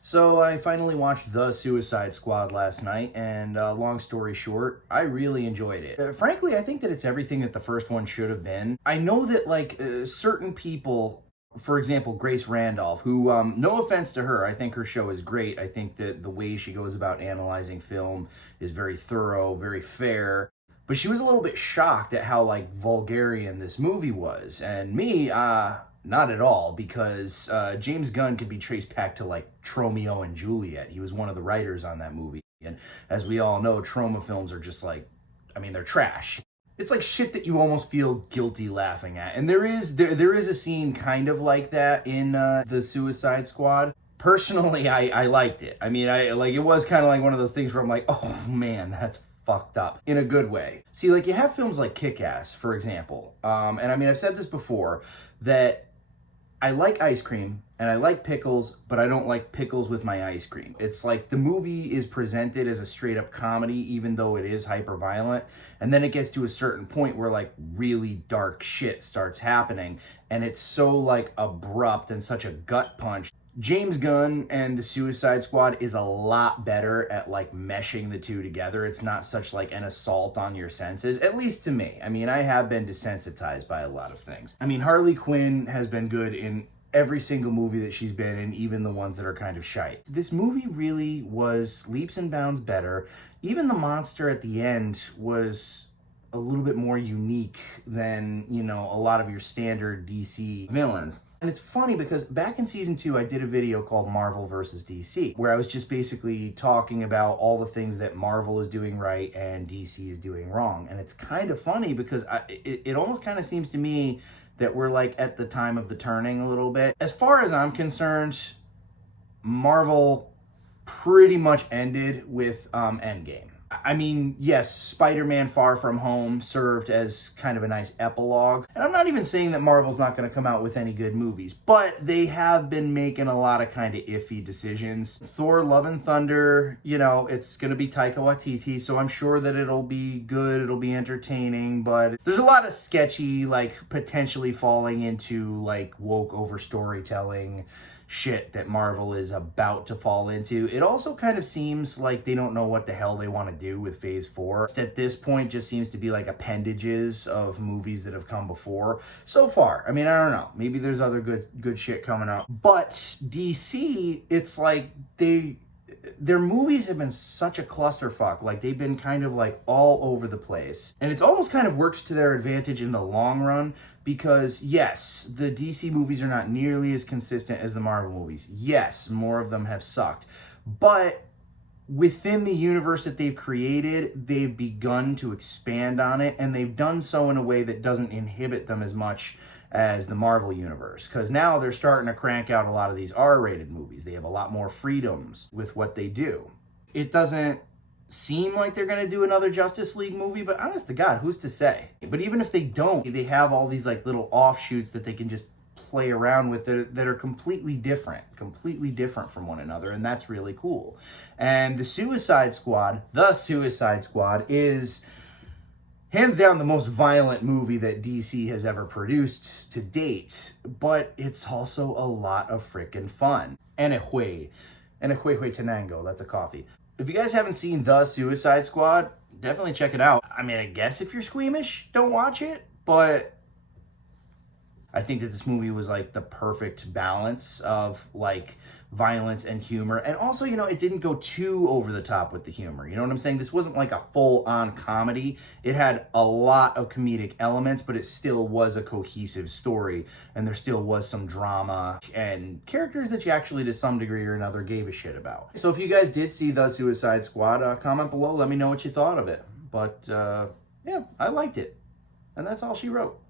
So I finally watched The Suicide Squad last night, and long story short, I really enjoyed it. Frankly, I think that it's everything that the first one should have been. I know that certain people, for example, Grace Randolph, who, no offense to her, I think her show is great. I think that the way she goes about analyzing film is very thorough, very fair. But she was a little bit shocked at how, vulgarian this movie was. And me, not at all, because James Gunn could be traced back to, Tromeo and Juliet. He was one of the writers on that movie. And as we all know, Troma films are just they're trash. It's like shit that you almost feel guilty laughing at. And there is a scene kind of like that in The Suicide Squad. Personally, I liked it. I mean, it was kind of like one of those things where I'm like, oh man, that's fucked up in a good way. See, you have films like Kick-Ass, for example. And I mean, I've said this before, that I like ice cream and I like pickles, but I don't like pickles with my ice cream. It's like the movie is presented as a straight up comedy, even though it is hyper violent. And then it gets to a certain point where really dark shit starts happening. And it's so abrupt and such a gut punch. James Gunn and The Suicide Squad is a lot better at meshing the two together. It's not such an assault on your senses, at least to me. I mean, I have been desensitized by a lot of things. I mean, Harley Quinn has been good in every single movie that she's been in, even the ones that are kind of shite. This movie really was leaps and bounds better. Even the monster at the end was a little bit more unique than, a lot of your standard DC villains. And it's funny because back in season 2, I did a video called Marvel versus DC, where I was just basically talking about all the things that Marvel is doing right and DC is doing wrong. And it's kind of funny because it almost kind of seems to me that we're at the time of the turning a little bit. As far as I'm concerned, Marvel pretty much ended with Endgame. I mean, yes, Spider-Man Far From Home served as kind of a nice epilogue. And I'm not even saying that Marvel's not going to come out with any good movies, but they have been making a lot of kind of iffy decisions. Thor Love and Thunder, it's going to be Taika Waititi, so I'm sure that it'll be good, it'll be entertaining, but there's a lot of sketchy, potentially falling into, woke over storytelling shit that Marvel is about to fall into. It also kind of seems like they don't know what the hell they want to do with Phase 4. At this point, just seems to be appendages of movies that have come before. So far, I mean, I don't know. Maybe there's other good shit coming up. But DC, it's their movies have been such a clusterfuck. They've been kind of all over the place. And it's almost kind of works to their advantage in the long run because, yes, the DC movies are not nearly as consistent as the Marvel movies. Yes, more of them have sucked. But within the universe that they've created, they've begun to expand on it, and they've done so in a way that doesn't inhibit them as much as the Marvel universe, because now they're starting to crank out a lot of these R-rated movies. They have a lot more freedoms with what they do. It doesn't seem like they're going to do another Justice League movie, but honest to God, who's to say? But even if they don't, they have all these little offshoots that they can just play around with that are completely different from one another, and that's really cool. And The Suicide Squad is hands down the most violent movie that DC has ever produced to date, but it's also a lot of frickin' fun. And a hue tenango, that's a coffee. If you guys haven't seen The Suicide Squad, definitely check it out. I mean, I guess if you're squeamish, don't watch it, but I think that this movie was the perfect balance of violence and humor. And also, it didn't go too over the top with the humor. You know what I'm saying? This wasn't a full-on comedy. It had a lot of comedic elements, but it still was a cohesive story. And there still was some drama and characters that you actually, to some degree or another, gave a shit about. So if you guys did see The Suicide Squad, comment below. Let me know what you thought of it. But, yeah, I liked it. And that's all she wrote.